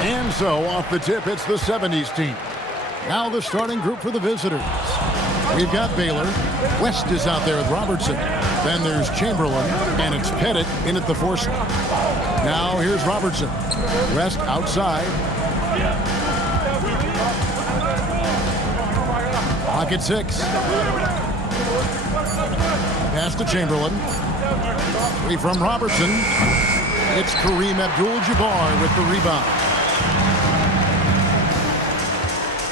And so off the tip, it's the 70s team. Now the starting group for the visitors. We've got Baylor. West is out there with Robertson. Then there's Chamberlain, and it's Pettit in at the 4 slot. Now here's Robertson. West outside. Pocket 6. Pass to Chamberlain. 3 from Robertson. It's Kareem Abdul-Jabbar with the rebound.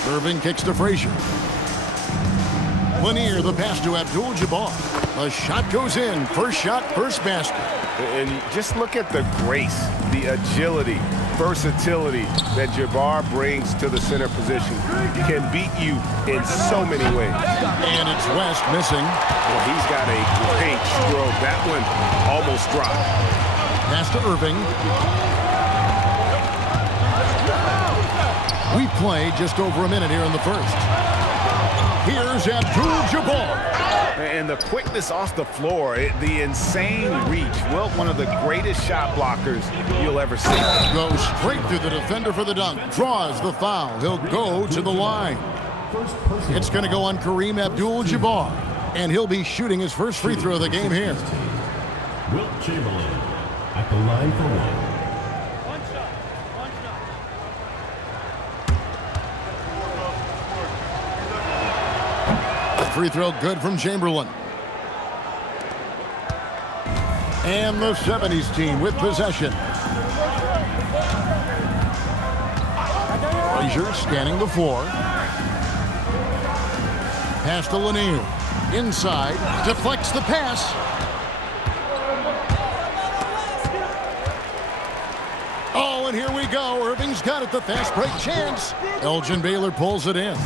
Irving kicks to Frazier. Lanier, the pass to Abdul-Jabbar. The shot goes in. First shot, first basket. And just look at the grace, the agility, versatility that Jabbar brings to the center position. Can beat you in so many ways. And it's West missing. Well, he's got a great stroke. That one almost dropped. Pass to Irving. We've played just over a minute here in the first. Here's Abdul-Jabbar. And the quickness off the floor, the insane reach. Well, one of the greatest shot blockers you'll ever see. Goes straight through the defender for the dunk. Draws the foul. He'll go to the line. It's going to go on Kareem Abdul-Jabbar. And he'll be shooting his first free throw of the game here. Wilt Chamberlain at the line for 1. Free throw good from Chamberlain. And the 70s team with possession. Frazier scanning the floor. Pass to Lanier. Inside. Deflects the pass. Oh, and here we go. Irving's got it. The fast break chance. Elgin Baylor pulls it in.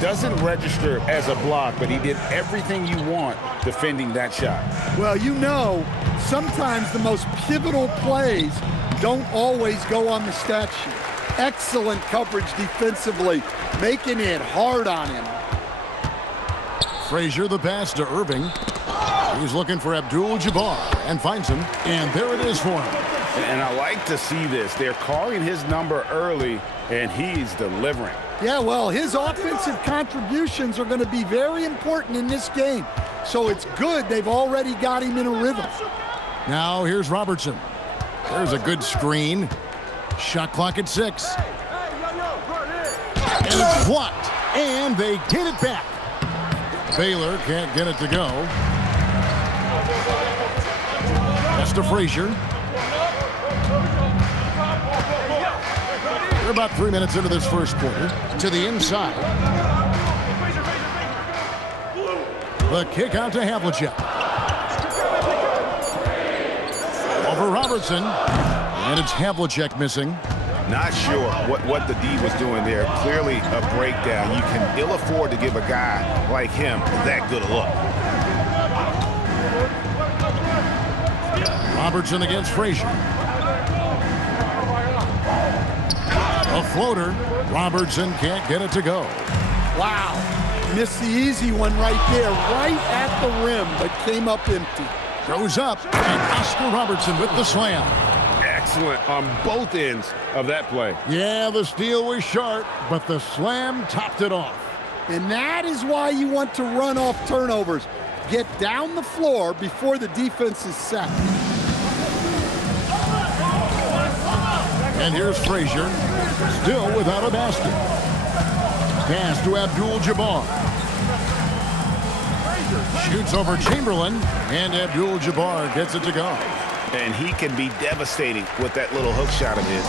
Doesn't register as a block, but he did everything you want defending that shot. Well, you know, sometimes the most pivotal plays don't always go on the stat sheet. Excellent coverage defensively, making it hard on him. Frazier, the pass to Irving. He's looking for Abdul-Jabbar and finds him, and there it is for him. And I like to see this. They're calling his number early, and he's delivering. Yeah, well, his offensive contributions are going to be very important in this game. So it's good they've already got him in a rhythm. Now here's Robertson. There's a good screen. Shot clock at 6. And it's blocked. And they get it back. Baylor can't get it to go. Pass to Frazier. We're about 3 minutes into this first quarter. To the inside. The kick out to Havlicek. Over Robertson. And it's Havlicek missing. Not sure what the D was doing there. Clearly a breakdown. You can ill afford to give a guy like him that good a look. Robertson against Frazier. A floater. Robertson can't get it to go. Wow. Missed the easy one right there, right at the rim, but came up empty. Goes up, and Oscar Robertson with the slam. Excellent on both ends of that play. Yeah, the steal was sharp, but the slam topped it off. And that is why you want to run off turnovers. Get down the floor before the defense is set. And here's Frazier, still without a basket. Pass to Abdul-Jabbar. Shoots over Chamberlain, and Abdul-Jabbar gets it to go. And he can be devastating with that little hook shot of his.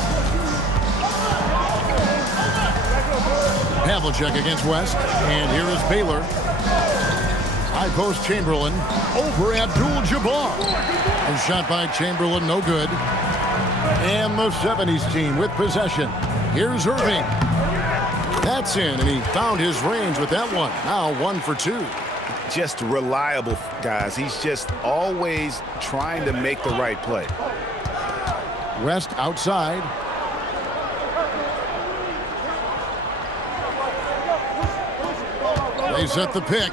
Havlicek against West, and here is Baylor. High post Chamberlain over Abdul-Jabbar. A shot by Chamberlain, no good. And the 70s team with possession. Here's Irving. That's in, and he found his range with that one. Now 1 for 2. Just reliable, guys. He's just always trying to make the right play. West outside. They set the pick.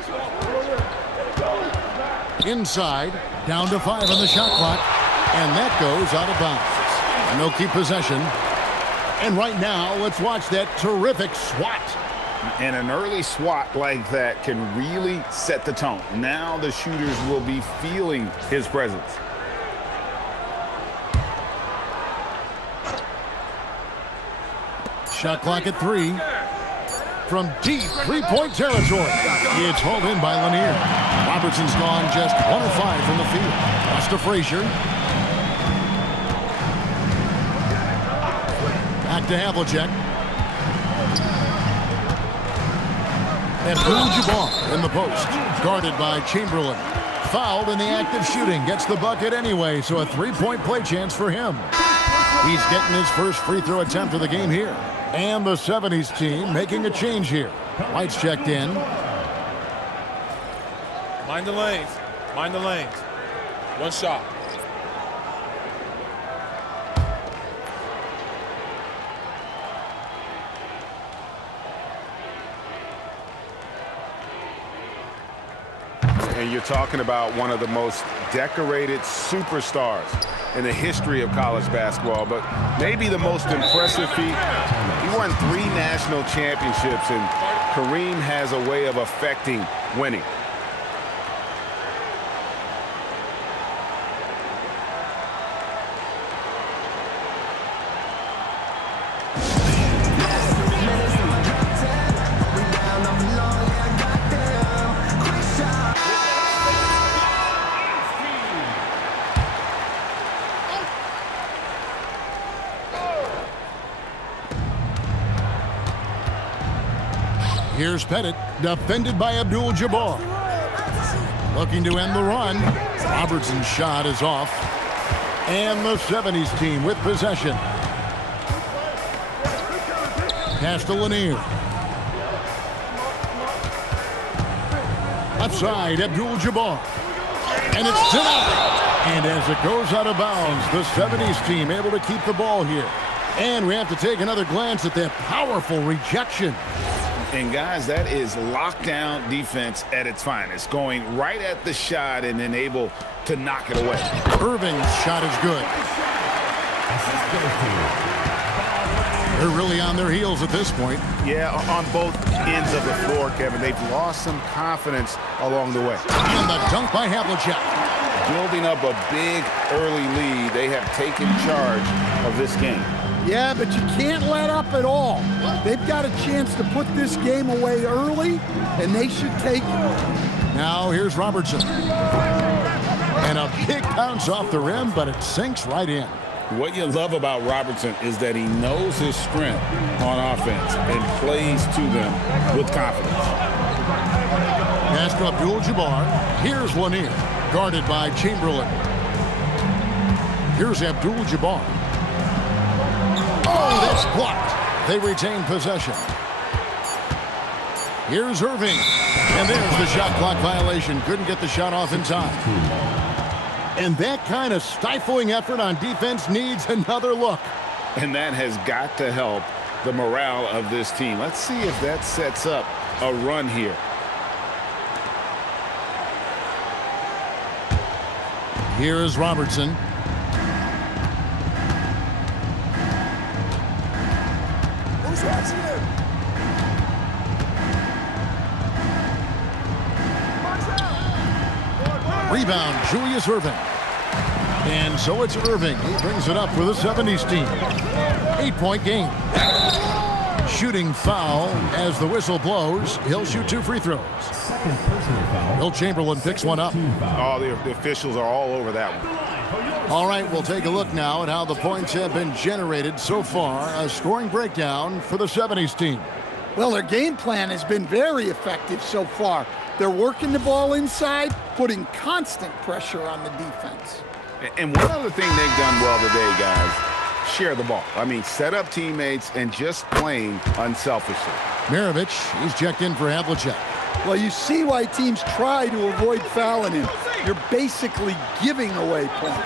Inside, down to 5 on the shot clock. And that goes out of bounds. And they'll keep possession. And right now, let's watch that terrific swat. And an early swat like that can really set the tone. Now the shooters will be feeling his presence. Shot clock at 3. From deep three-point territory. It's hauled in by Lanier. Robertson's gone just 1 of 5 from the field. Pass to Frazier. Back to Havlicek. Abdul-Jabbar in the post. Guarded by Chamberlain. Fouled in the act of shooting. Gets the bucket anyway, so a 3-point play chance for him. He's getting his first free throw attempt of the game here. And the 70s team making a change here. White's checked in. Mind the lanes. Mind the lanes. One shot. And you're talking about one of the most decorated superstars in the history of college basketball, but maybe the most impressive feat. He won 3 national championships, and Kareem has a way of affecting winning. Here's Pettit, defended by Abdul-Jabbar. Looking to end the run. Robertson's shot is off. And the 70s team with possession. Pass to Lanier. Outside, Abdul-Jabbar. And it's denied. And as it goes out of bounds, the 70s team able to keep the ball here. And we have to take another glance at that powerful rejection. And guys, that is lockdown defense at its finest. Going right at the shot and then able to knock it away. Irving's shot is good. They're really on their heels at this point. Yeah, on both ends of the floor, Kevin. They've lost some confidence along the way. And the dunk by Havlicek. Building up a big early lead, they have taken charge of this game. Yeah, but you can't let up at all. They've got a chance to put this game away early, and they should take it. Now here's Robertson. And a big bounce off the rim, but it sinks right in. What you love about Robertson is that he knows his strength on offense and plays to them with confidence. Pass to Abdul-Jabbar. Here's Lanier, guarded by Chamberlain. Here's Abdul-Jabbar. Oh, that's blocked. They retain possession. Here's Irving. And there's the shot clock violation. Couldn't get the shot off in time. And that kind of stifling effort on defense needs another look. And that has got to help the morale of this team. Let's see if that sets up a run here. Here is Robertson. Who's watching him? Rebound, Julius Irving. And so it's Irving. He brings it up for the 70s team. 8-point game. Shooting foul as the whistle blows. He'll shoot 2 free throws. Second personal foul. Will Chamberlain picks one up. Oh, the officials are all over that one. All right, we'll take a look now at how the points have been generated so far. A scoring breakdown for the 70s team. Well, their game plan has been very effective so far. They're working the ball inside, putting constant pressure on the defense. And one other thing they've done well today, guys, share the ball. I mean, set up teammates and just playing unselfishly. Maravich, he's checked in for Havlicek. Well, you see why teams try to avoid fouling him. You're basically giving away points.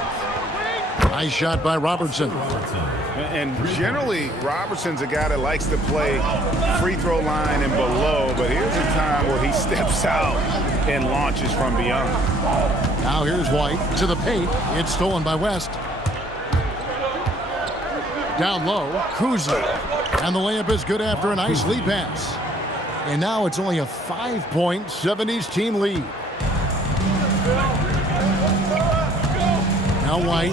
Nice shot by Robertson. And generally, Robertson's a guy that likes to play free throw line and below, but here's a time where he steps out and launches from beyond. Now here's White to the paint. It's stolen by West. Down low, Kuzi. And the layup is good after a nice lead pass. And now it's only a 5-point 70s team lead. Now White.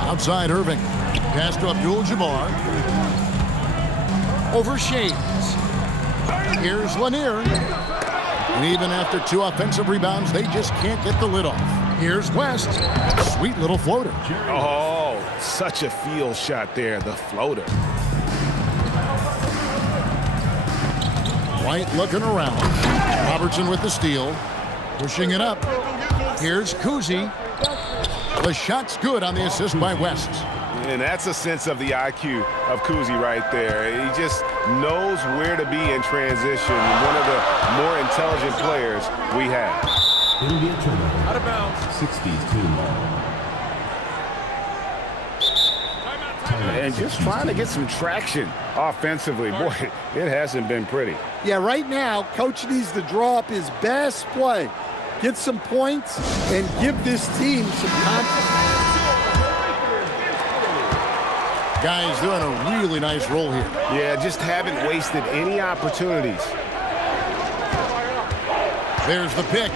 Outside Irving. Pass to Abdul-Jabbar. Over Shades. Here's Lanier. And even after 2 offensive rebounds, they just can't get the lid off. Here's West. Sweet little floater. Oh, such a field shot there, the floater. White looking around. Robertson with the steal. Pushing it up. Here's Kuzi. The shot's good on the assist by West. And that's a sense of the IQ of Kuzi right there. He just knows where to be in transition. One of the more intelligent players we have. It'll be a turnover. Out of bounds. 60's team. And just trying to get some traction offensively. Boy, it hasn't been pretty. Yeah, right now, Coach needs to draw up his best play, get some points, and give this team some confidence. Guys, they're on a really nice roll here. Yeah, just haven't wasted any opportunities. There's the pick.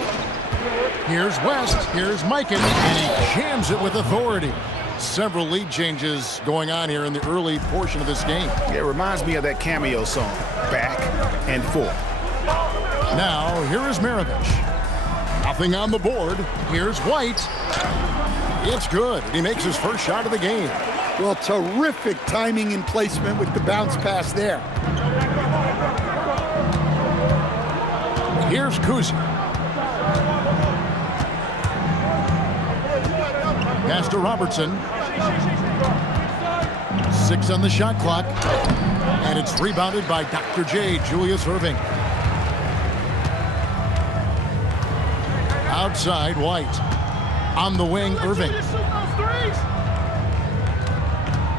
Here's West. Here's Mikan. And he jams it with authority. Several lead changes going on here in the early portion of this game. It reminds me of that cameo song, Back and Forth. Now, here is Maravich. Nothing on the board. Here's White. It's good. He makes his first shot of the game. Well, terrific timing and placement with the bounce pass there. Here's Kuzi. Pass to Robertson. 6 on the shot clock. And it's rebounded by Dr. J, Julius Irving. Outside, White. On the wing, Irving.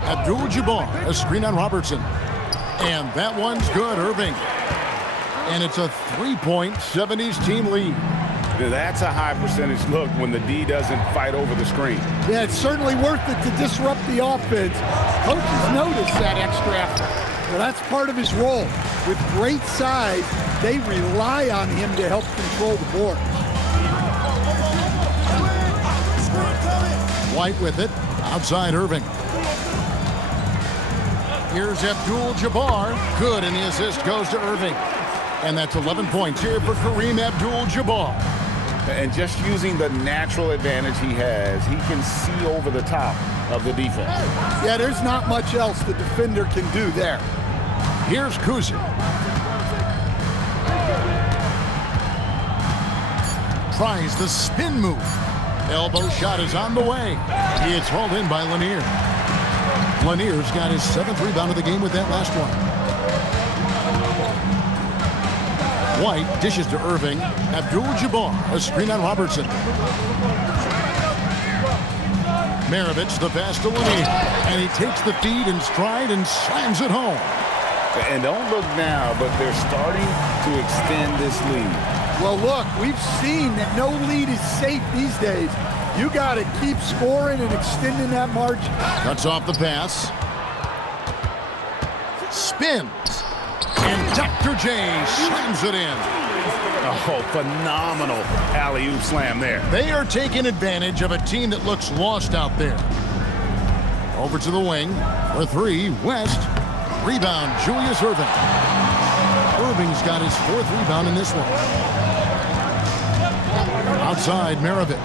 Abdul-Jabbar, a screen on Robertson. And that one's good, Irving. And it's a 3-point 70s team lead. That's a high percentage look when the D doesn't fight over the screen. Yeah, it's certainly worth it to disrupt the offense. Coaches notice that extra effort. Well, that's part of his role. With great size, they rely on him to help control the board. White with it. Outside Irving. Here's Abdul-Jabbar. Good, and the assist goes to Irving. And that's 11 points here for Kareem Abdul-Jabbar. And just using the natural advantage he has, he can see over the top of the defense. Yeah, there's not much else the defender can do there. Here's Kuzi. Tries the spin move. Elbow shot is on the way. It's hauled in by Lanier. Lanier's got his 7th rebound of the game with that last one. White dishes to Irving. Abdul-Jabbar, a screen on Robertson. Maravich, the pass to Lanier. And he takes the feed in stride and slams it home. And don't look now, but they're starting to extend this lead. Well, look, we've seen that no lead is safe these days. You got to keep scoring and extending that margin. Cuts off the pass. Spins. And Dr. J slams it in. Oh, phenomenal alley-oop slam there. They are taking advantage of a team that looks lost out there. Over to the wing for 3, West. Rebound, Julius Irving. Irving's got his 4th rebound in this one. Outside, Maravich.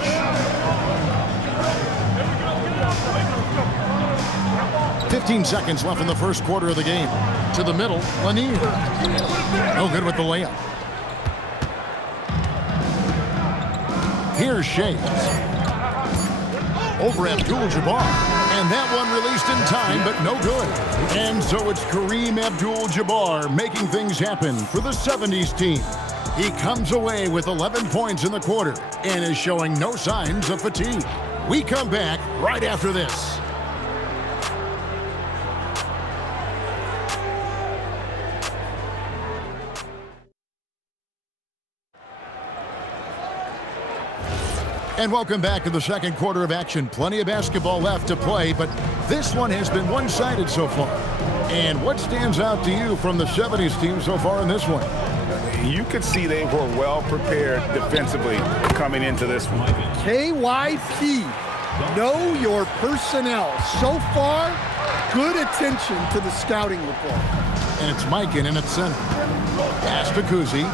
15 seconds left in the first quarter of the game. To the middle, Lanier. No good with the layup. Here's Shades. Over Abdul-Jabbar. And that one released in time, but no good. And so it's Kareem Abdul-Jabbar making things happen for the 70s team. He comes away with 11 points in the quarter and is showing no signs of fatigue. We come back right after this. And welcome back to the second quarter of action. Plenty of basketball left to play, but this one has been one-sided so far. And what stands out to you from the 70s team so far in this one? You could see they were well prepared defensively coming into this one. KYP, know your personnel. So far, good attention to the scouting report. And it's Mikan in at center. Pass to Kuzi.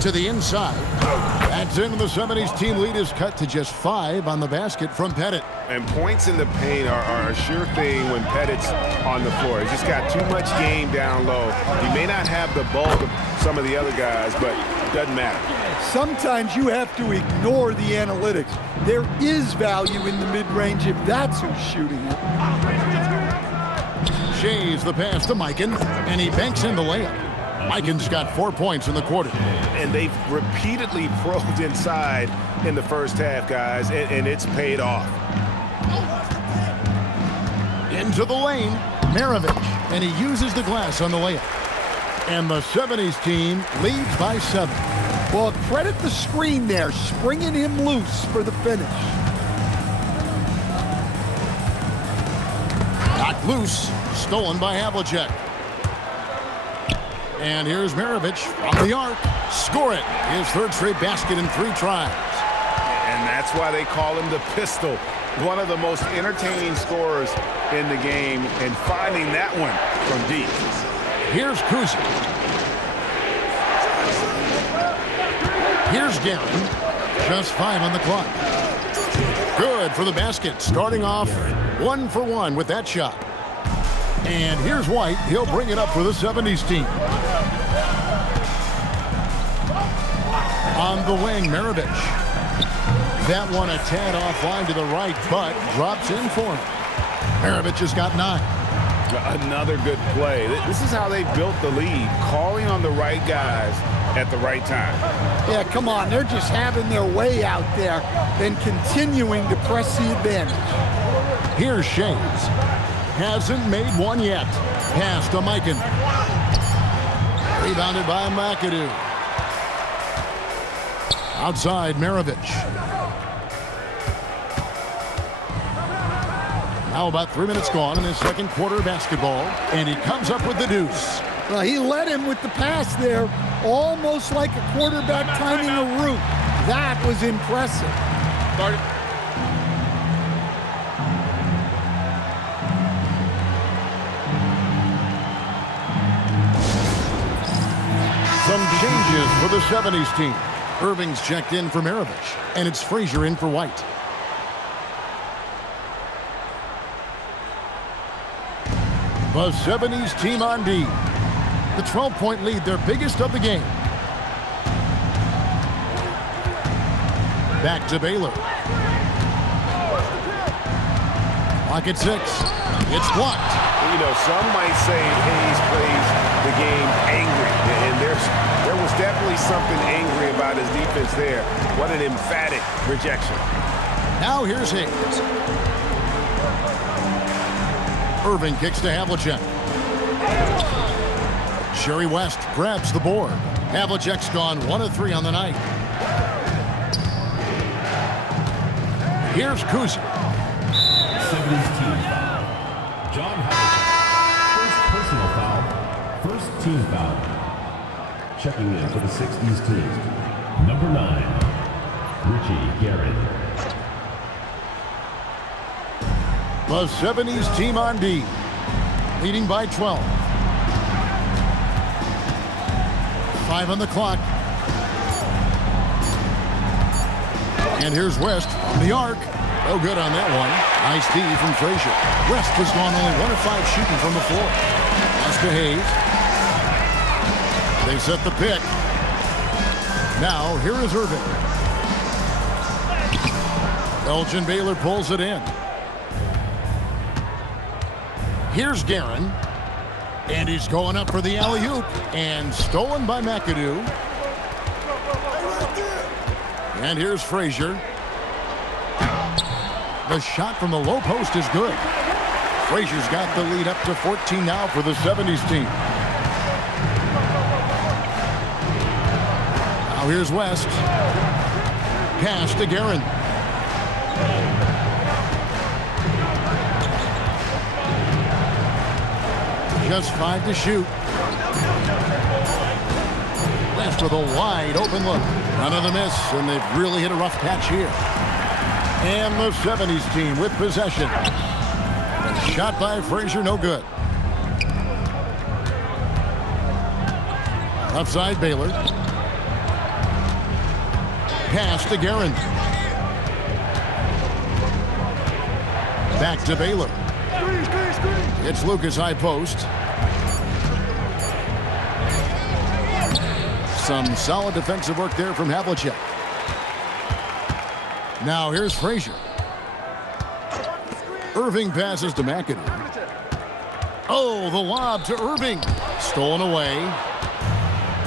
To the inside. That's in. The 70s team lead is cut to just 5 on the basket from Pettit. And points in the paint are a sure thing when Pettit's on the floor. He's just got too much game down low. He may not have the bulk of some of the other guys, but it doesn't matter. Sometimes you have to ignore the analytics. There is value in the mid-range if that's who's shooting it. Shays the pass to Mikan, and he banks in the layup. Mikan's got 4 points in the quarter. And they've repeatedly probed inside in the first half, guys, and it's paid off. Into the lane, Maravich, and he uses the glass on the layup. And the 70s team leads by 7. Well, credit the screen there, springing him loose for the finish. Knocked loose, stolen by Havlicek. And here's Maravich from the arc. Score it. His third straight basket in 3 tries. And that's why they call him the pistol. One of the most entertaining scorers in the game, and finding that one from deep. Here's Kuzi. Here's Guerin. Just 5 on the clock. Good for the basket. Starting off 1 for 1 with that shot. And here's White. He'll bring it up for the 70s team. On the wing, Maravich. That one a tad offline to the right, but drops in for him. Maravich has got 9. Another good play. This is how they built the lead, calling on the right guys at the right time. Yeah, come on. They're just having their way out there, then continuing to press the advantage. Here's Shays. Hasn't made one yet. Pass to Mikan. Rebounded by McAdoo. Outside, Maravich. Now about 3 minutes gone in his second quarter of basketball, and he comes up with the deuce. Well, he led him with the pass there, almost like a quarterback timing a route. That was impressive. Start it. Some changes for the 70s team. Irving's checked in for Maravich, and it's Frazier in for White. The 70s team on D. The 12-point lead, their biggest of the game. Back to Baylor. Clock at 6. It's blocked. You know, some might say Hayes plays the game angry, and there was definitely something angry about his defense there. What an emphatic rejection. Now here's Hayes. Irving kicks to Havlicek. Sherry West grabs the board. Havlicek's gone 1 of 3 on the night. Here's Kuzi. 70s team foul. John Havlicek. First personal foul. First team foul. Checking in for the 60s team. Number 9, Richie Guerin. The 70s team on D, leading by 12. 5 on the clock. And here's West on the arc. No good on that one. Nice D from Frazier. West has gone only 1 of 5 shooting from the floor. Pass to Hayes. They set the pick. Now, here is Irving. Elgin Baylor pulls it in. Here's Guerin. And he's going up for the alley-oop. And stolen by McAdoo. And here's Frazier. The shot from the low post is good. Frazier's got the lead up to 14 now for the 70s team. Now here's West. Pass to Guerin. Just 5 to shoot. West with a wide open look. Another miss, and they've really hit a rough patch here. And the 70s team with possession. Shot by Frazier, no good. Left side, Baylor. Pass to Guerin. Back to Baylor. It's Lucas high post. Some solid defensive work there from Havlicek. Now here's Frazier. Irving passes to McAdoo. Oh, the lob to Irving. Stolen away.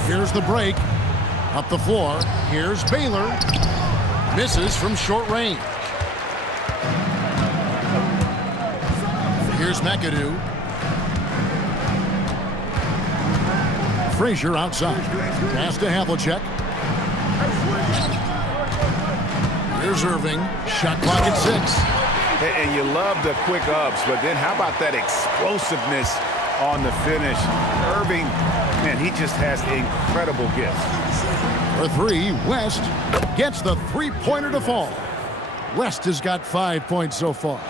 Here's the break. Up the floor. Here's Baylor. Misses from short range. Here's McAdoo. Frazier outside. Pass to Havlicek. Here's Irving. Shot clock at 6. And you love the quick ups, but then how about that explosiveness on the finish? Irving, man, he just has incredible gifts. For 3, West gets the three-pointer to fall. West has got 5 points so far.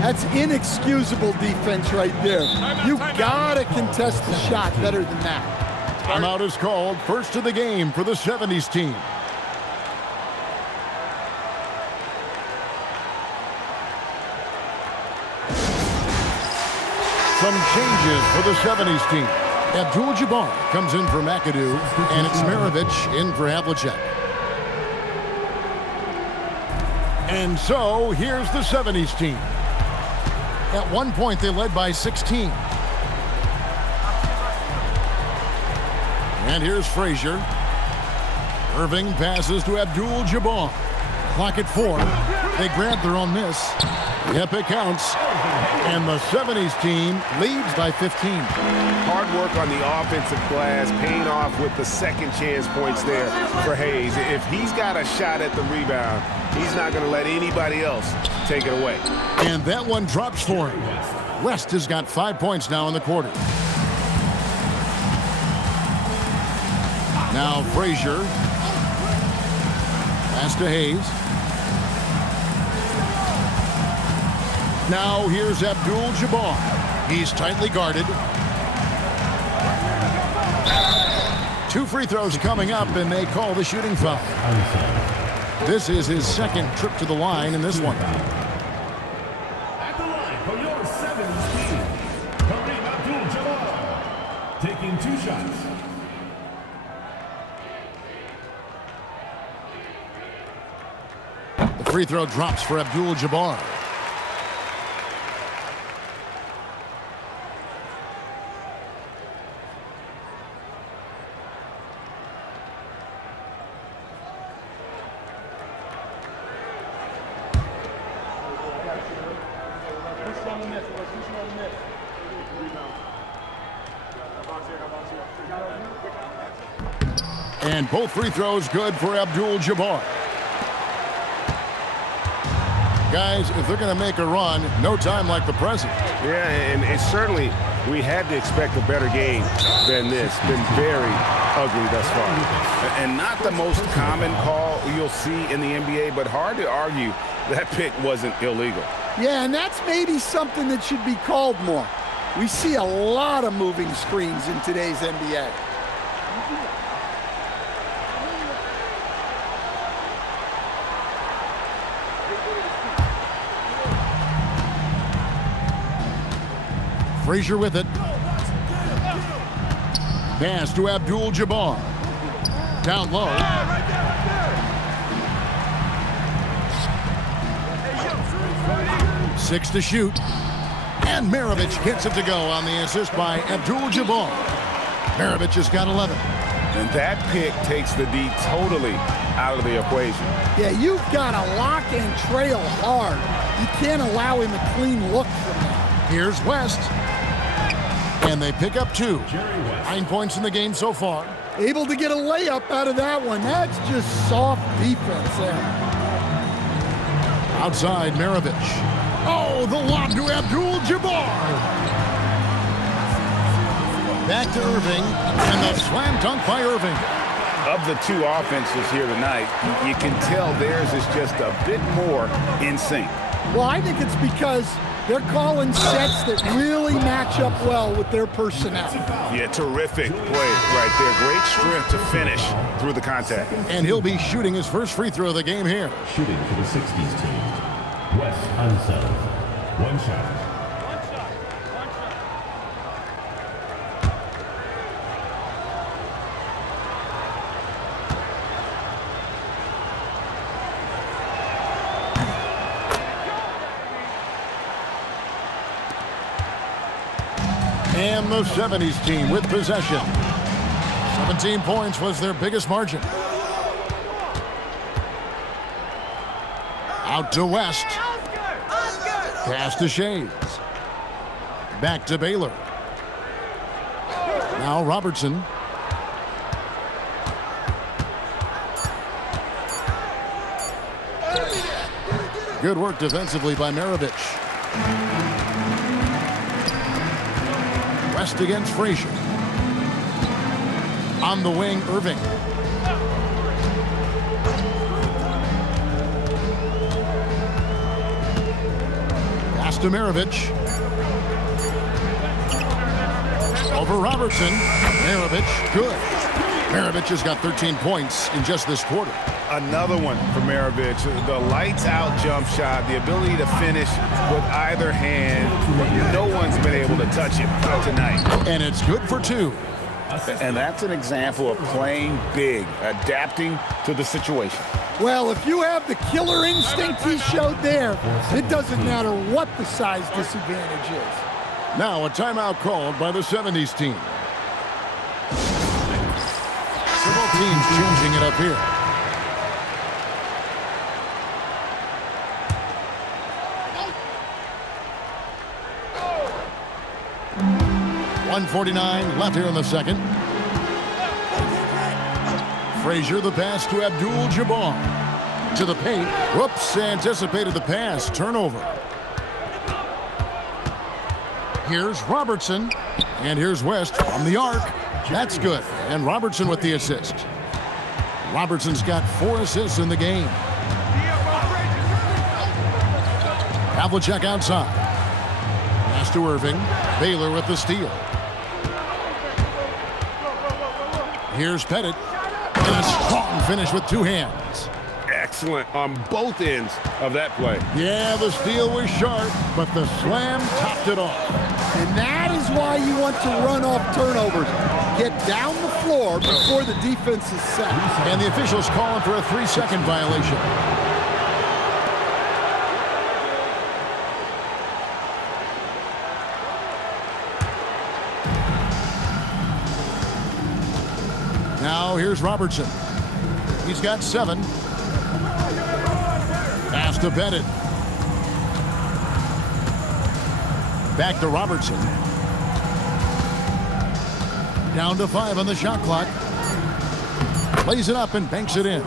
That's inexcusable defense right there. You gotta contest the shot better than that. Timeout is called. First of the game for the 70s team. Some changes for the 70s team. Abdul-Jabbar comes in for McAdoo, and it's Maravich in for Havlicek. And so, here's the 70s team. At one point, they led by 16. And here's Frazier. Irving passes to Abdul-Jabbar. Clock at 4. They grab their own miss. Yep, it counts. And the 70s team leads by 15. Hard work on the offensive glass, paying off with the second chance points there for Hayes. If he's got a shot at the rebound, he's not going to let anybody else take it away. And that one drops for him. West has got 5 points now in the quarter. Now Frazier. Pass to Hayes. Now here's Abdul-Jabbar. He's tightly guarded. 2 free throws coming up, and they call the shooting foul. This is his second trip to the line in this one. At the line for your 70s team, Kareem Abdul-Jabbar, taking 2 shots. The free throw drops for Abdul-Jabbar. And both free throws good for Abdul-Jabbar. Guys, if they're going to make a run, no time like the present. Yeah, and certainly we had to expect a better game than this. Been very ugly thus far. And not the most common call you'll see in the NBA, but hard to argue that pick wasn't illegal. Yeah, and that's maybe something that should be called more. We see a lot of moving screens in today's NBA. Frazier with it. Pass to Abdul-Jabbar. Down low. 6 to shoot. And Maravich gets it to go on the assist by Abdul-Jabbar. Maravich has got 11. And that pick takes the D totally out of the equation. Yeah, you've got to lock and trail hard. You can't allow him a clean look from that. Here's West. And they pick up 2. 9 points in the game so far. Able to get a layup out of that one. That's just soft defense there. Outside, Maravich. Oh, the lob to Abdul-Jabbar. Back to Irving, and the slam dunk by Irving. Of the two offenses here tonight, you can tell theirs is just a bit more in sync. Well, I think it's because they're calling sets that really match up well with their personnel. Yeah, terrific play right there. Great strength to finish through the contact. And he'll be shooting his first free throw of the game here. Shooting for the 60s team, Wes Unseld. One shot. And the 70s team with possession. 17 points was their biggest margin. Out to West. Pass to Shades. Back to Baylor. Now Robertson. Good work defensively by Maravich. West against Frazier. On the wing, Irving. Pass to Maravich. Over Robertson. Maravich, good. Maravich has got 13 points in just this quarter. Another one for Maravich. The lights-out jump shot, the ability to finish with either hand. No one's been able to touch it tonight. And it's good for two. And that's an example of playing big, adapting to the situation. Well, if you have the killer instinct he showed there, it doesn't matter what the size disadvantage is. Now a timeout called by the 70s team. Several teams changing it up here. .149 left here in the second. Frazier, the pass to Abdul-Jabbar. To the paint. Whoops, anticipated the pass. Turnover. Here's Robertson. And here's West from the arc. That's good. And Robertson with the assist. Robertson's got 4 assists in the game. Havlicek outside. Pass to Irving. Baylor with the steal. Here's Pettit. And a strong finish with 2 hands. Excellent on both ends of that play. Yeah, the steal was sharp, but the slam topped it off. And that is why you want to run off turnovers. Get down the floor before the defense is set. And the officials calling for a 3-second violation. Now here's Robertson. He's got 7. Pass to Pettit. Back to Robertson. Down to 5 on the shot clock. Plays it up and banks it in.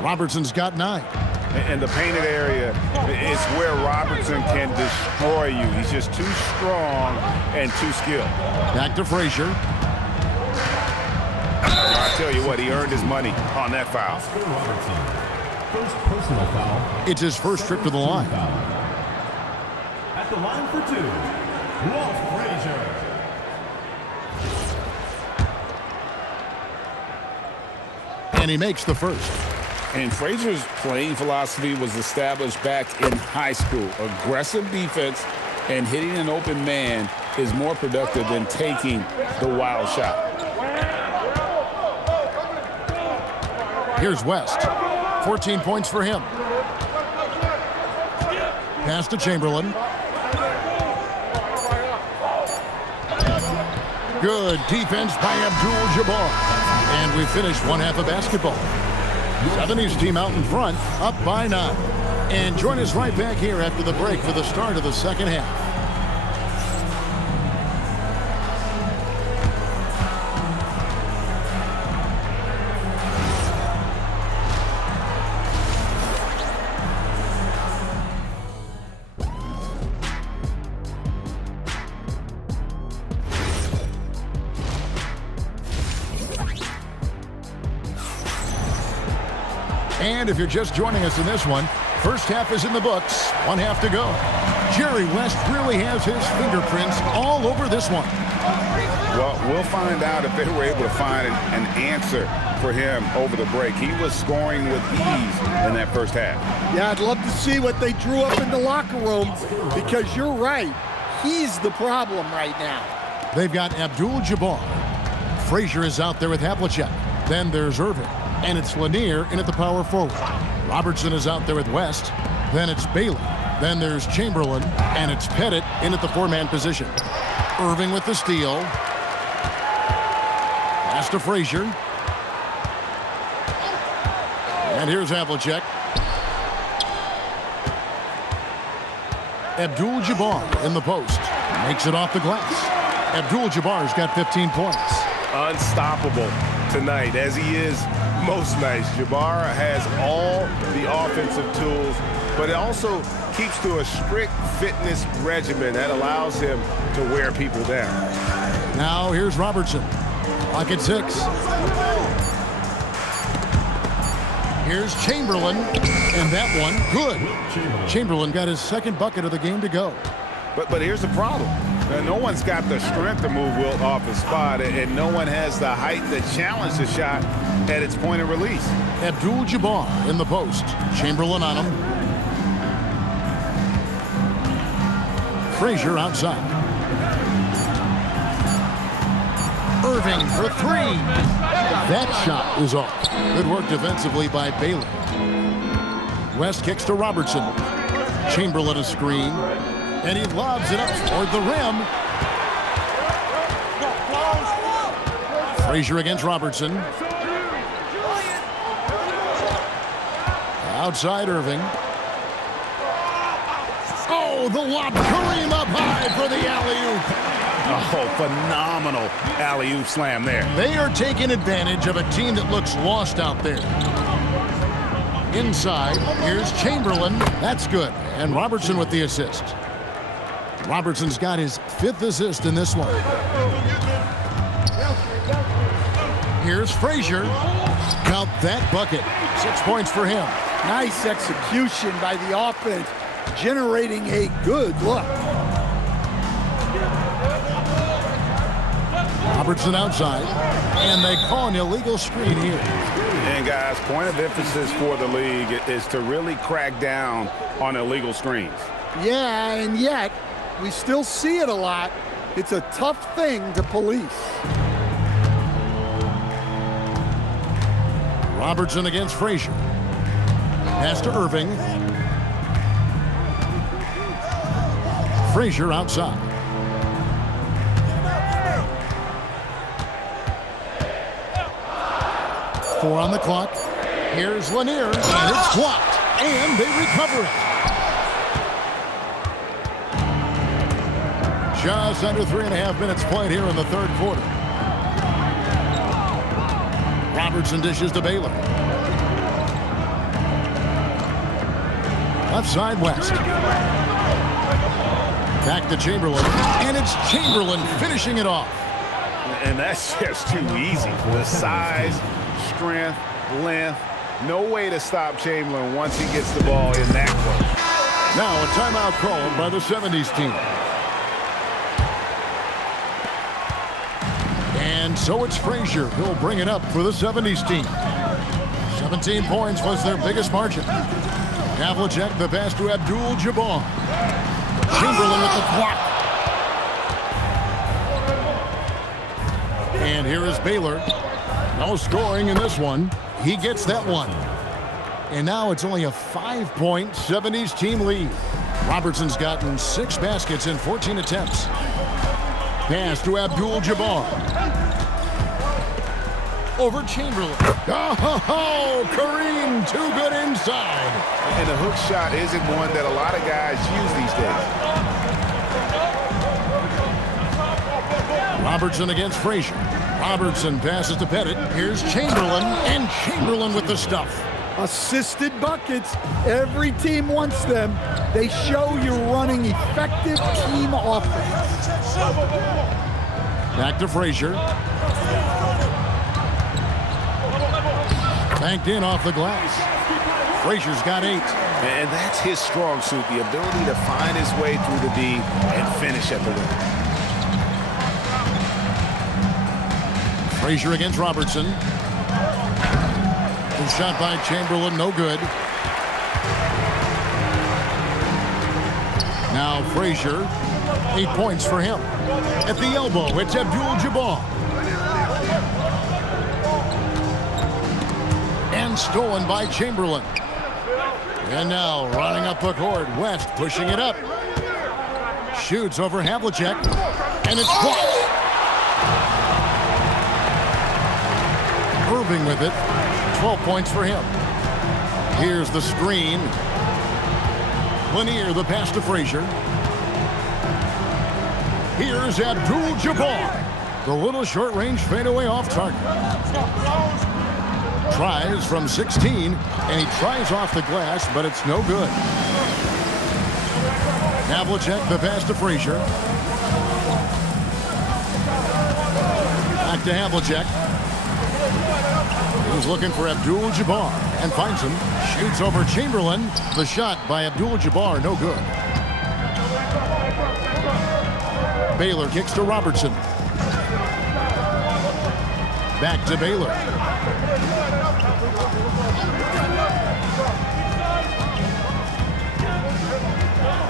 Robertson's got 9. And the painted area is where Robertson can destroy you. He's just too strong and too skilled. Back to Frazier. I tell you what, he earned his money on that foul. First personal foul. It's his first trip to the line. At the line for 2, Walt Frazier. And he makes the first. And Frazier's playing philosophy was established back in high school. Aggressive defense and hitting an open man is more productive than taking the wild shot. Here's West. 14 points for him. Pass to Chamberlain. Good defense by Abdul-Jabbar. And we finished one half of basketball. 70s team out in front, up by 9. And join us right back here after the break for the start of the second half. And if you're just joining us in this one, first half is in the books. 1 half to go. Jerry West really has his fingerprints all over this one. Well, we'll find out if they were able to find an answer for him over the break. He was scoring with ease in that first half. Yeah, I'd love to see what they drew up in the locker room, because you're right. He's the problem right now. They've got Abdul-Jabbar. Frazier is out there with Havlicek. Then there's Irving. And it's Lanier in at the power forward. Robertson is out there with West. Then it's Bailey. Then there's Chamberlain. And it's Pettit in at the 4-man position. Irving with the steal. Pass to Frazier. And here's Havlicek. Abdul-Jabbar in the post. Makes it off the glass. Abdul-Jabbar's got 15 points. Unstoppable tonight, as he is most nights. Jabbar has all the offensive tools, but it also keeps to a strict fitness regimen that allows him to wear people down. Now here's Robertson. Clock at 6. Here's Chamberlain, and that one, good. Chamberlain got his second bucket of the game to go. But here's the problem. No one's got the strength to move Wilt off his spot, and no one has the height to challenge the shot at its point of release. Abdul-Jabbar in the post. Chamberlain on him. Frazier outside. Irving for 3. That shot is off. Good work defensively by Bailey. West kicks to Robertson. Chamberlain a screen. And he lobs it up toward the rim. Frazier against Robertson. Outside Irving. Oh, the lob. Kareem up high for the alley-oop. Oh, phenomenal alley-oop slam there. They are taking advantage of a team that looks lost out there. Inside, here's Chamberlain. That's good. And Robertson with the assist. Robertson's got his 5th assist in this one. Here's Frazier. Count that bucket. 6 points for him. Nice execution by the offense, generating a good look. Robertson outside, and they call an illegal screen here. And guys, point of emphasis for the league is to really crack down on illegal screens. Yeah, and yet we still see it a lot. It's a tough thing to police. Robertson against Frazier. Pass to Irving. Frazier outside. Four on the clock. Here's Lanier, and it's blocked, and they recover it. Just under 3.5 minutes played here in the third quarter. Robertson dishes to Baylor. Left side West. Back to Chamberlain, and it's Chamberlain finishing it off. And that's just too easy. The size, strength, length, no way to stop Chamberlain once he gets the ball in that close. Now a timeout called by the 70's team. And so it's Frazier who'll bring it up for the 70's team. 17 points was their biggest margin. Havlicek the pass to Abdul-Jabbar. Chamberlain with the block. And here is Baylor. No scoring in this one. He gets that one. And now it's only a 5-point 70's team lead. Robertson's gotten 6 baskets in 14 attempts. Pass to Abdul-Jabbar. Over Chamberlain. Oh, Kareem, too good inside. And the hook shot isn't one that a lot of guys use these days. Robertson against Frazier. Robertson passes to Pettit. Here's Chamberlain, and Chamberlain with the stuff. Assisted buckets. Every team wants them. They show you're running effective team offense. Back to Frazier. Banked in off the glass. Frazier's got 8. And that's his strong suit, the ability to find his way through the D and finish at the rim. Frazier against Robertson. Good shot by Chamberlain, no good. Now Frazier, 8 points for him. At the elbow, it's Abdul-Jabbar. And stolen by Chamberlain. And now running up the court, West pushing it up. Shoots over Havlicek, and it's blocked. Irving with it, 12 points for him. Here's the screen. Lanier, the pass to Frazier. Here's Abdul-Jabbar. The little short-range fadeaway off target. Tries from 16, and he tries off the glass, but it's no good. Havlicek, the pass to Frazier. Back to Havlicek. He's looking for Abdul-Jabbar and finds him. Shoots over Chamberlain. The shot by Abdul-Jabbar, no good. Baylor kicks to Robertson. Back to Baylor.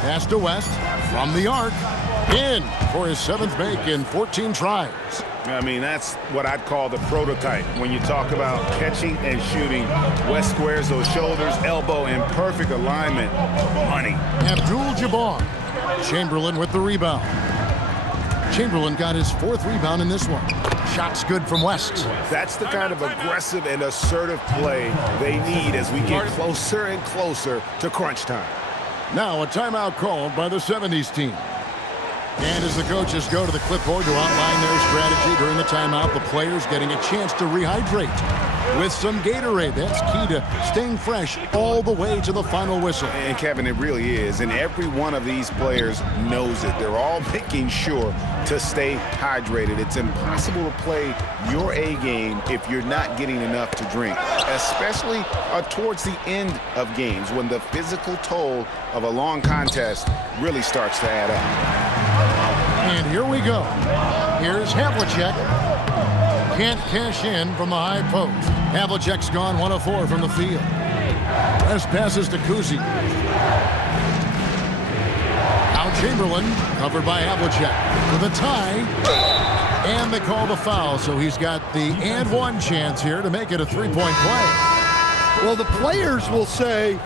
Pass to West from the arc. In for his 7th make in 14 tries. I mean, that's what I'd call the prototype. When you talk about catching and shooting, West squares those shoulders, elbow in perfect alignment. Money. Abdul-Jabbar. Chamberlain with the rebound. Chamberlain got his 4th rebound in this one. Shots good from West. That's the kind of aggressive and assertive play they need as we get closer and closer to crunch time. Now a timeout called by the 70's team. And as the coaches go to the clipboard to outline their strategy during the timeout, the players getting a chance to rehydrate with some Gatorade. That's key to staying fresh all the way to the final whistle. And Kevin, it really is. And every one of these players knows it. They're all making sure to stay hydrated. It's impossible to play your A game if you're not getting enough to drink, especially towards the end of games when the physical toll of a long contest really starts to add up. And here we go. Here's Havlicek. Can't cash in from the high post. Havlicek's gone 1 of 4 from the field. West passes to Kuzi. Now Chamberlain, covered by Havlicek. With a tie. And they call the foul, so he's got the and one chance here to make it a 3-point play. Well, the players will say,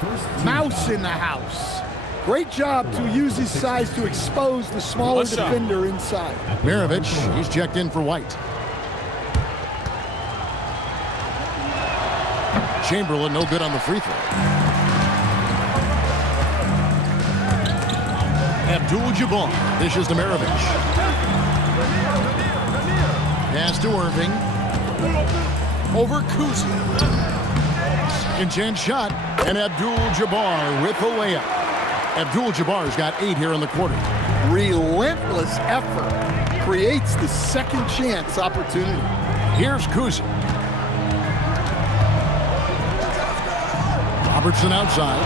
mouse in the house. Great job to use his size to expose the smaller defender inside. Maravich, he's checked in for White. Chamberlain, no good on the free throw. Abdul-Jabbar dishes to Maravich. Pass to Irving. Over Kuzi. Second chance shot, and Abdul-Jabbar with the layup. Abdul-Jabbar's got 8 here in the quarter. Relentless effort creates the second chance opportunity. Here's Kuzi. Robertson outside.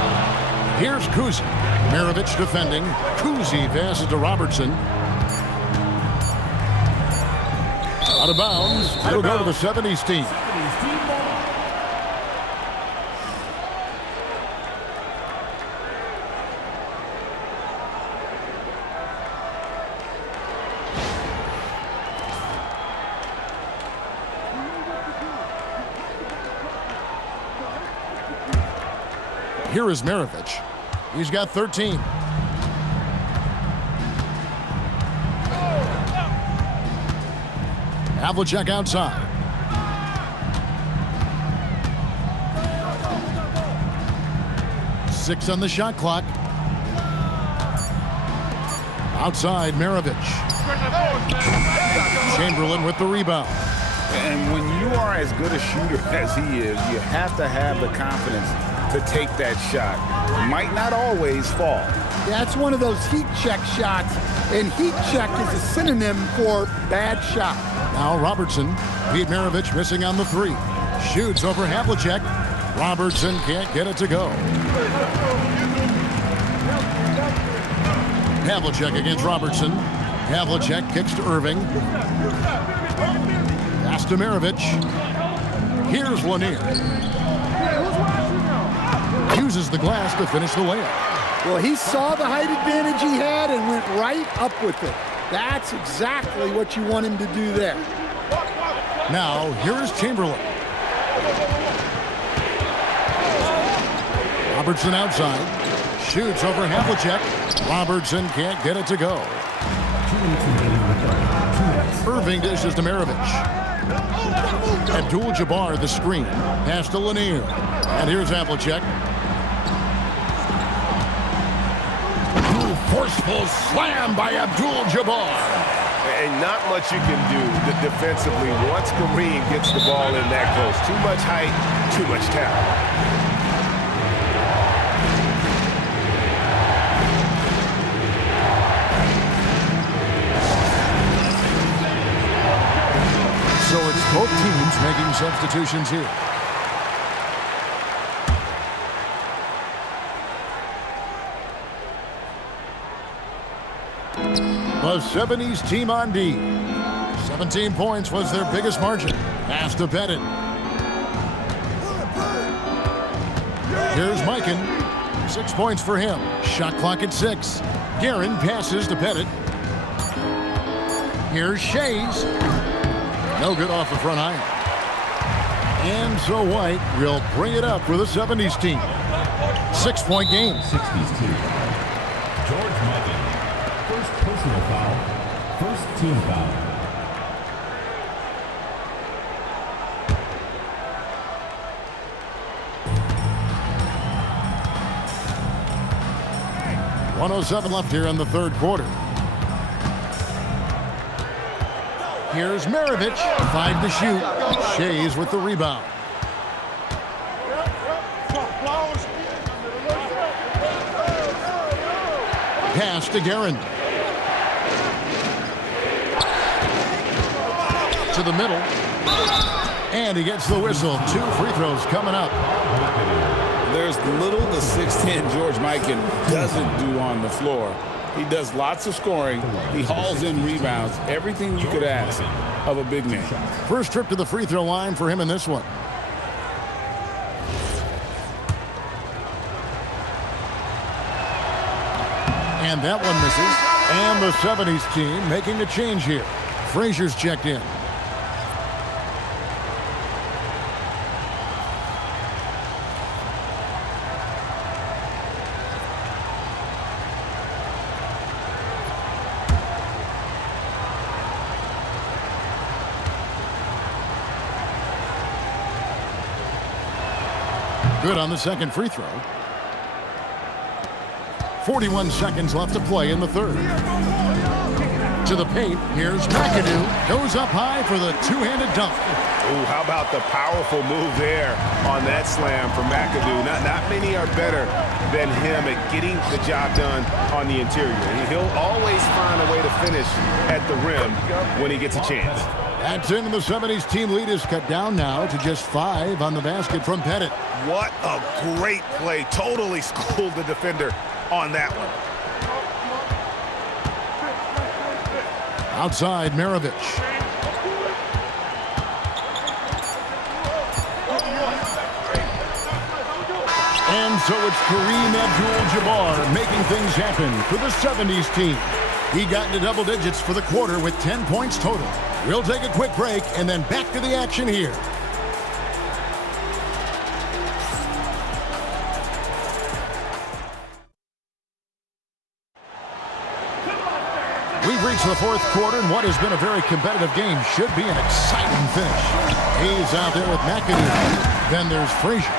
Here's Kuzi. Maravich defending. Kuzi passes to Robertson. Out of bounds. It'll go to the 70's team. Here is Maravich. He's got 13. Havlicek outside. Six on the shot clock. Outside, Maravich. Chamberlain with the rebound. And when you are as good a shooter as he is, you have to have the confidence to take that shot. Might not always fall. That's one of those heat check shots, and heat check is a synonym for bad shot. Now Robertson, Pete Maravich missing on the 3. Shoots over Havlicek. Robertson can't get it to go. Havlicek against Robertson. Havlicek kicks to Irving. Pass to Maravich. Here's Lanier. Uses the glass to finish the layup. Well, he saw the height advantage he had and went right up with it. That's exactly what you want him to do there. Now, here is Chamberlain. Robertson outside. Shoots over Havlicek. Robertson can't get it to go. Irving dishes to Maravich. Abdul-Jabbar the screen. Pass to Lanier. And here's Havlicek. Forceful slam by Abdul-Jabbar. And not much you can do defensively once Kareem gets the ball in that close. Too much height, too much talent. So it's both teams making substitutions here. The 70s team on D. 17 points was their biggest margin. Pass to Pettit. Here's Mikan. 6 points for him. Shot clock at 6. Guerin passes to Pettit. Here's Shays. No good off the front iron. And so White will bring it up for the 70s team. 6-point game. 60s team. George Mikan. First personal foul. First team foul. .107 left here in the third quarter. Here's Maravich. 5 to shoot. Shays with the rebound. Pass to Guerin. To the middle. And he gets the whistle. 2 free throws coming up. There's little the 6'10 George Mikan doesn't do on the floor. He does lots of scoring. He hauls in rebounds. Everything you could ask of a big man. First trip to the free throw line for him in this one. And that one misses. And the 70s team making a change here. Frazier's checked in. Good on the second free throw. 41 seconds left to play in the third. To the paint, here's McAdoo. Goes up high for the two-handed dunk. Ooh, how about the powerful move there on that slam from McAdoo. Not many are better than him at getting the job done on the interior. He'll always find a way to finish at the rim when he gets a chance. That's in. The 70s team lead is cut down now to just 5 on the basket from Pettit. What a great play. Totally schooled the defender on that one. Outside, Maravich. And so it's Kareem Abdul-Jabbar making things happen for the 70s team. He got into double digits for the quarter with 10 points total. We'll take a quick break and then back to the action here. We've reached the fourth quarter, and what has been a very competitive game should be an exciting finish. He's out there with McAdoo. Then there's Frazier.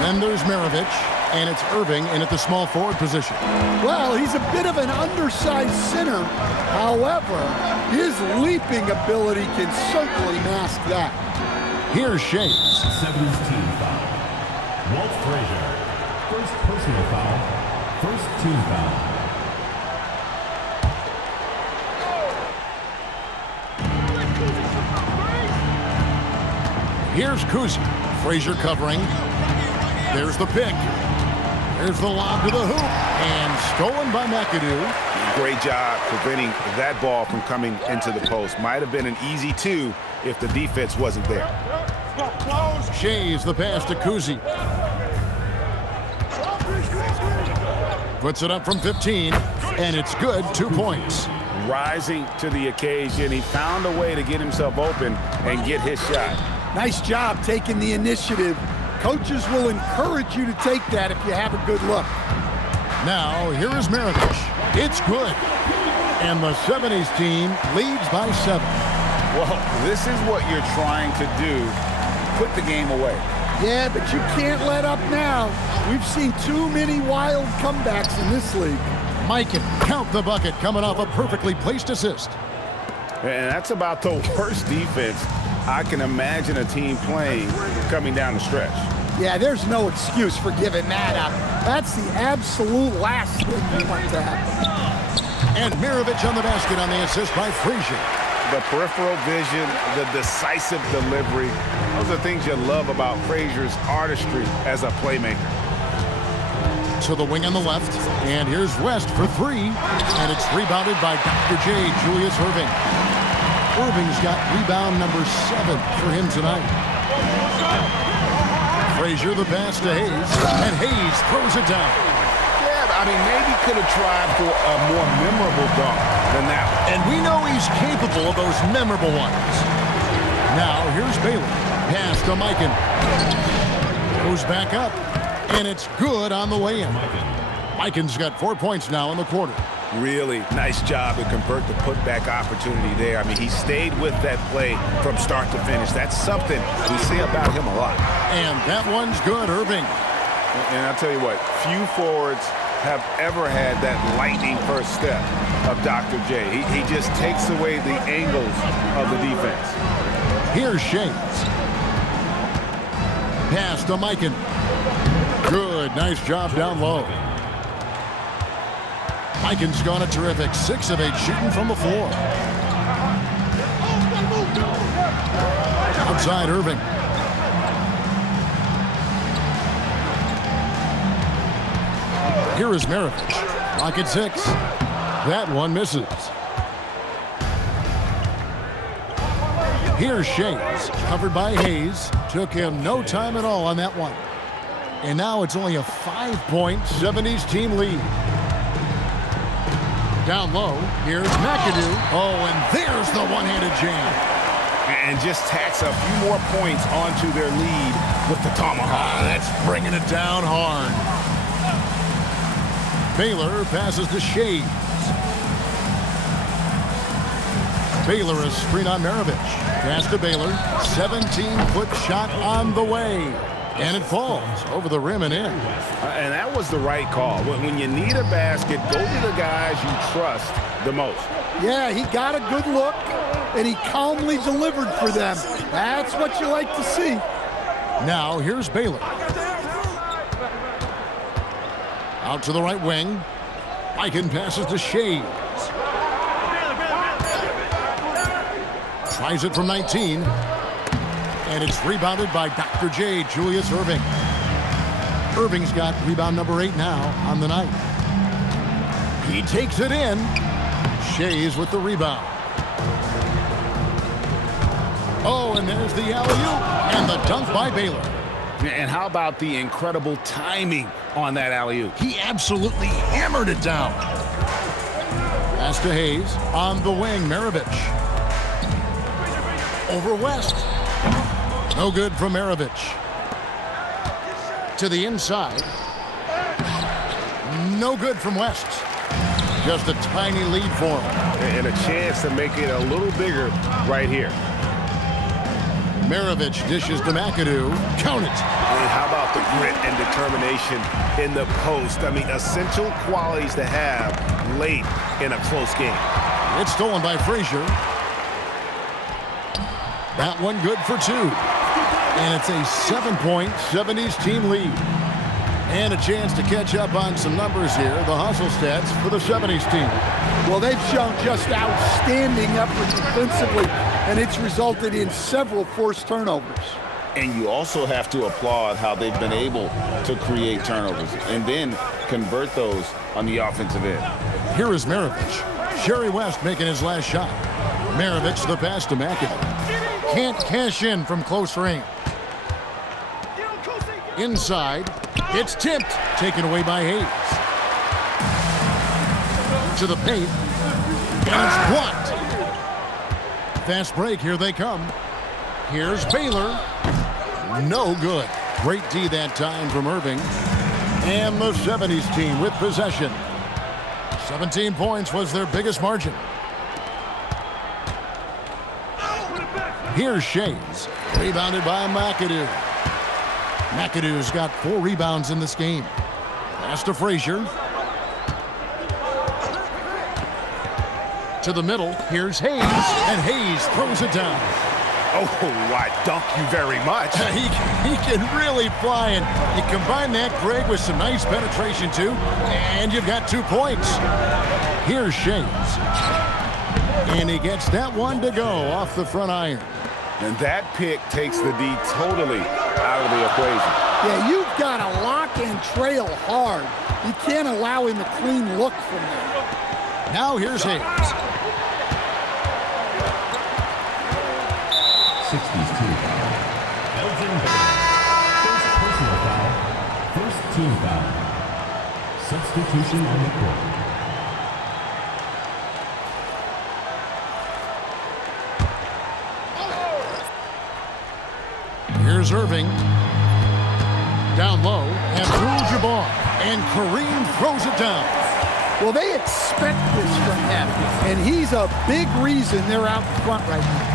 Then there's Maravich. And it's Irving in at the small forward position. Well, he's a bit of an undersized center. However, his leaping ability can certainly mask that. Here's Shays. 70s team foul. Walt Frazier. First personal foul. First team foul. Here's Kuzi. Frazier covering. There's the pick. There's the lob to the hoop. And stolen by McAdoo. Great job preventing that ball from coming into the post. Might have been an easy two if the defense wasn't there. Shays the pass to Kuzi. Puts it up from 15, and it's good. 2 points. Rising to the occasion. He found a way to get himself open and get his shot. Nice job taking the initiative. Coaches will encourage you to take that if you have a good look. Now, here is Maravich. It's good. And the 70's team leads by 7. Well, this is what you're trying to do. Put the game away. Yeah, but you can't let up now. We've seen too many wild comebacks in this league. Mikan, count the bucket, coming off a perfectly placed assist. And that's about the worst defense I can imagine a team playing coming down the stretch. Yeah, there's no excuse for giving that up. That's the absolute last thing you want to happen. And Maravich on the basket on the assist by Frazier. The peripheral vision, the decisive delivery, those are things you love about Frazier's artistry as a playmaker. To the wing on the left, and here's West for 3, and it's rebounded by Dr. J, Julius Erving. Irving's got rebound number 7 for him tonight. Frazier the pass to Hayes, and Hayes throws it down. Yeah, I mean, maybe could have tried for a more memorable dunk than that one. And we know he's capable of those memorable ones. Now, here's Baylor. Pass to Mikan. Goes back up, and it's good on the way in. Mikan's got 4 points now in the quarter. Really nice job to convert the putback opportunity there. I mean, he stayed with that play from start to finish. That's something we say about him a lot. And that one's good, Irving. And I'll tell you what, few forwards have ever had that lightning first step of Dr. J. He just takes away the angles of the defense. Here's Shays. Pass to Mikan. Good, nice job down low. Mikan's gone a terrific 6 of 8 shooting from the floor. Outside Irving. Here is Maravich. Rocket 6. That one misses. Here's Shays. Covered by Hayes. Took him no time at all on that one. And now it's only a 5-point 70's team lead. Down low, here's McAdoo. Oh, and there's the one-handed jam. And just tacks a few more points onto their lead with the tomahawk. That's bringing it down hard. Baylor passes to Shays. Baylor a screen on Maravich. Pass to Baylor. 17-foot shot on the way. And it falls over the rim and in. And that was the right call. When you need a basket, go to the guys you trust the most. Yeah, he got a good look, and he calmly delivered for them. That's what you like to see. Now, here's Baylor. Out to the right wing. Mikan passes to Shays. Tries it from 19. And it's rebounded by Dr. J, Julius Erving. Irving's got rebound number 8 now on the night. He takes it in. Shays with the rebound. Oh, and there's the alley-oop and the dunk by Baylor. And how about the incredible timing on that alley-oop? He absolutely hammered it down. Pass to Hayes. On the wing, Maravich. Over West. No good from Maravich. To the inside. No good from West. Just a tiny lead for him. And a chance to make it a little bigger right here. Maravich dishes to McAdoo. Count it. And how about the grit and determination in the post? I mean, essential qualities to have late in a close game. It's stolen by Frazier. That one good for 2. And it's a 7-point 70's team lead. And a chance to catch up on some numbers here. The hustle stats for the 70's team. Well, they've shown just outstanding effort defensively, and it's resulted in several forced turnovers. And you also have to applaud how they've been able to create turnovers and then convert those on the offensive end. Here is Maravich. Jerry West making his last shot. Maravich the pass to McAdoo. Can't cash in from close range. Inside. It's tipped. Taken away by Hayes. To the paint. And it's blocked. Fast break. Here they come. Here's Baylor. No good. Great D that time from Irving. And the 70's team with possession. 17 points was their biggest margin. Here's Shays. Rebounded by McAdoo. McAdoo's got 4 rebounds in this game. Pass to Frazier. To the middle. Here's Hayes. And Hayes throws it down. Oh, I dunk you very much. He can really fly, and you combine that, Greg, with some nice penetration, too, and you've got 2 points. Here's Shays. And he gets that one to go off the front iron. And that pick takes the D totally out of the equation. Yeah, you've got to lock and trail hard. You can't allow him a clean look from there. Now here's Hayes. 60's team foul. Elgin Baylor. First personal foul. First team foul. Substitution on the court. Here's Irving. Down low. Abdul-Jabbar. And Kareem throws it down. Well, they expect this from him, and he's a big reason they're out in front right now.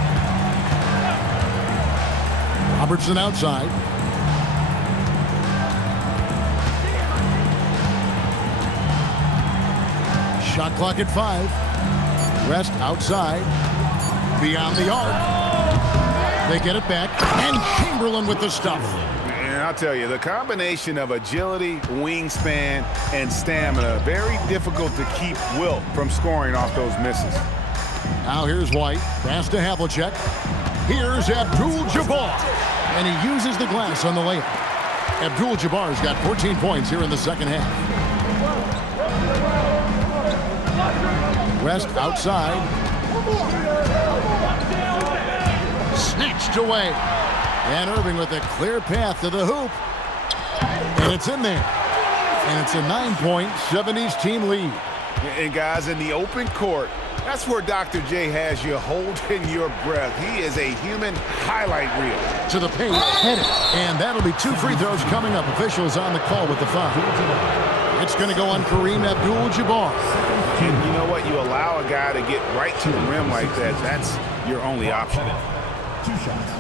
Robertson outside. Shot clock at 5. West outside. Beyond the arc. They get it back. And Chamberlain with the stuff. And I'll tell you, the combination of agility, wingspan, and stamina, very difficult to keep Wilt from scoring off those misses. Now here's White. Pass to Havlicek. Here's Abdul-Jabbar. And he uses the glass on the layup. Abdul-Jabbar's got 14 points here in the second half. West outside. Snatched away. And Irving with a clear path to the hoop. And it's in there. And it's a 9-point 70's team lead. And guys, in the open court, that's where Dr. J has you holding your breath. He is a human highlight reel. To the paint, headed. And that'll be 2 free throws coming up. Officials on the call with the foul. It's going to go on Kareem Abdul-Jabbar. And you know what? You allow a guy to get right to the rim like that. That's your only option. 2 shots.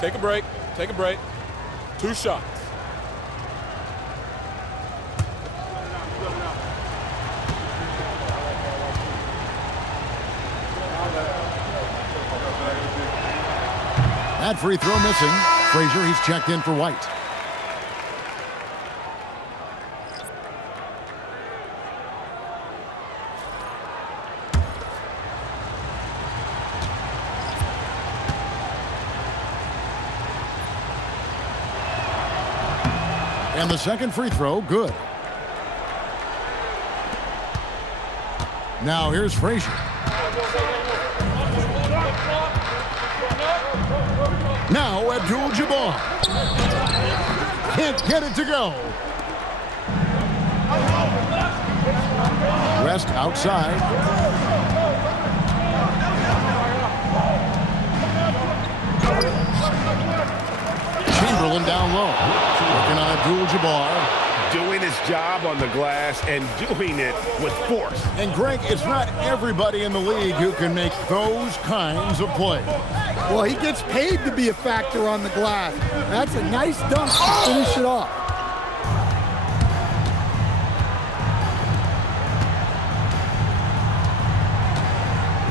Take a break. Take a break. 2 shots. That free throw missing. Frazier, he's checked in for White. And the second free throw, good. Now here's Frazier. Now Abdul-Jabbar. Can't get it to go. West outside. Chamberlain down low. Working on Abdul-Jabbar. Doing his job on the glass and doing it with force. And Greg, it's not everybody in the league who can make those kinds of plays. Well, he gets paid to be a factor on the glass. That's a nice dunk to finish it off.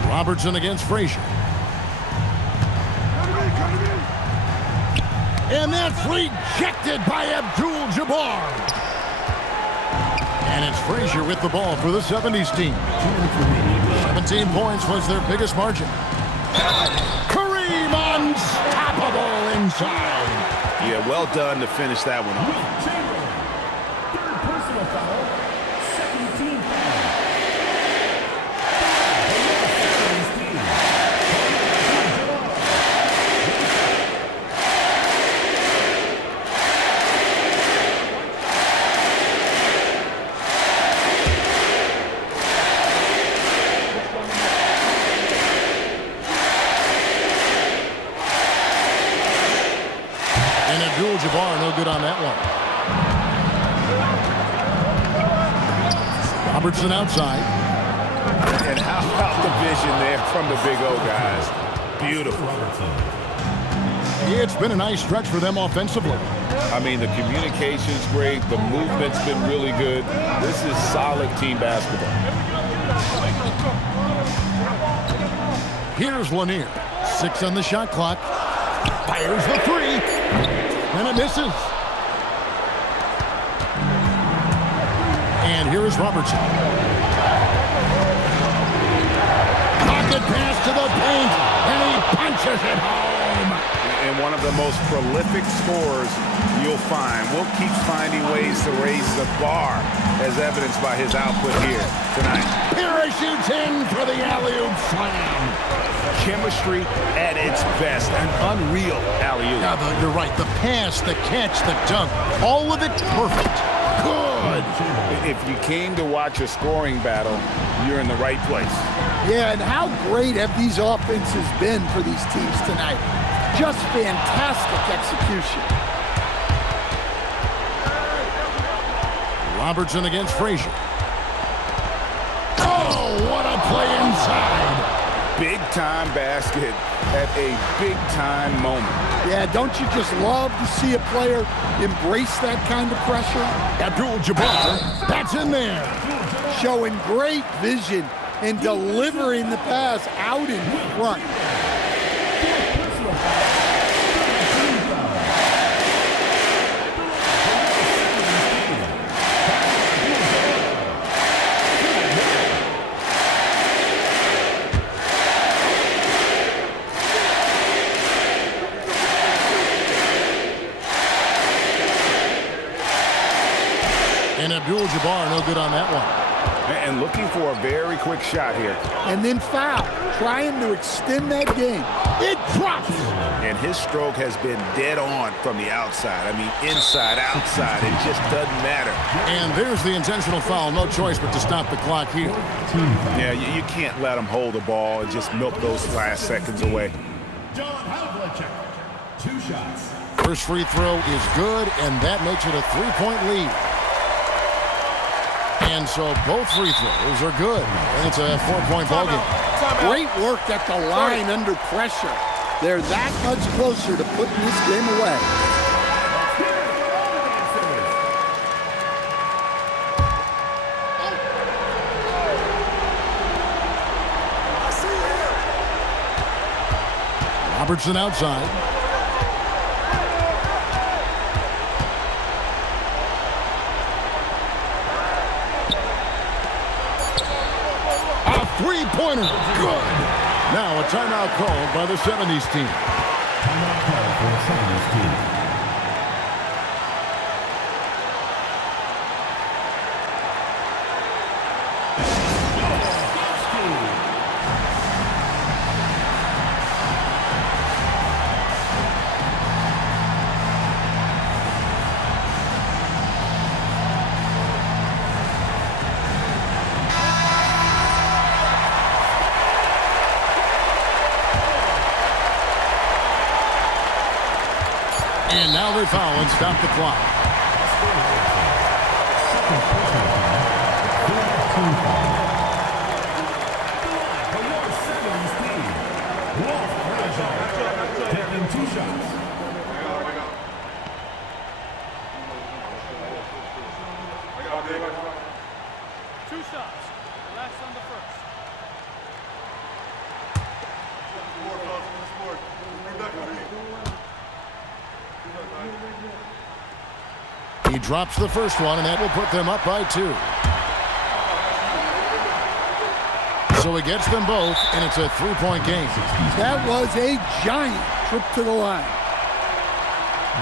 Robertson against Frazier. And that's rejected by Abdul-Jabbar. And it's Frazier with the ball for the 70's team. 17 points was their biggest margin. Kareem unstoppable inside. Yeah, well done to finish that one off. Third personal foul, second team foul. Abdul-Jabbar, no good on that one. Robertson outside. And how about the vision there from the Big O guys? Beautiful. It's been a nice stretch for them offensively. I mean, the communication's great. The movement's been really good. This is solid team basketball. Here's Lanier. 6 on the shot clock. Fires the 3. And it misses. And here is Robertson. Pocket pass to the paint, and he punches it home. And one of the most prolific scorers you'll find. Will keeps finding ways to raise the bar, as evidenced by his output here tonight. Parachutes in for the alley-oop slam. Chemistry at its best. An unreal alley-oop. Yeah, you're right. The pass, the catch, the dunk, all of it perfect. Good. If you came to watch a scoring battle, you're in the right place. Yeah, and how great have these offenses been for these teams tonight? Just fantastic execution. Robertson against Frazier. Oh, what a play inside. Big-time basket at a big-time moment. Yeah, don't you just love to see a player embrace that kind of pressure? Abdul-Jabbar, that's in there. Showing great vision and delivering the pass out in front. And Abdul-Jabbar, no good on that one. And looking for a very quick shot here. And then foul, trying to extend that game. It drops. And his stroke has been dead on from the outside. I mean, inside, outside, it just doesn't matter. And there's the intentional foul. No choice but to stop the clock here. Yeah, you can't let him hold the ball and just milk those last seconds away. John Havlicek, 2 shots. First free throw is good, and that makes it a 3-point lead. And so both free throws are good. And it's a 4-point ball game. Great work at the line under pressure. They're that much closer to putting this game away. Robertson outside. Three-pointer, good. Now a timeout called by the 70's team. Timeout called for the 70's team. And now they foul and stop the clock. Taking 2 shots. Two shots. Last on the first. He drops the first one, and that will put them up by 2. So he gets them both, and it's a 3-point game. That was a giant trip to the line.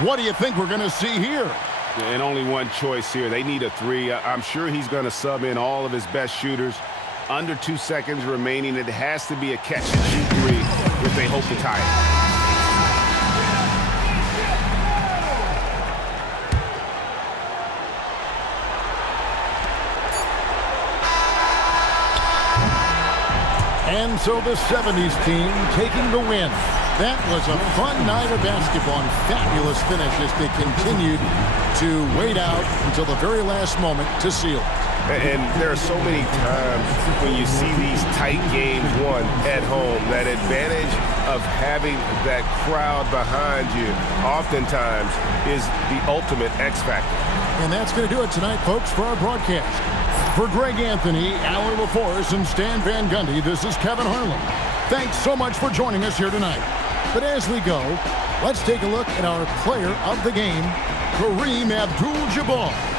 What do you think we're going to see here? And only one choice here. They need a three. I'm sure he's going to sub in all of his best shooters. Under 2 seconds remaining. It has to be a catch-and-shoot three if they hope to tie it. And so the 70s team taking the win. That was a fun night of basketball and fabulous finish as they continued to wait out until the very last moment to seal. And there are so many times when you see these tight games won at home, that advantage of having that crowd behind you oftentimes is the ultimate X factor. And that's going to do it tonight, folks, for our broadcast. For Greg Anthony, Alan LaForce, and Stan Van Gundy, this is Kevin Harlan. Thanks so much for joining us here tonight. But as we go, let's take a look at our player of the game, Kareem Abdul-Jabbar.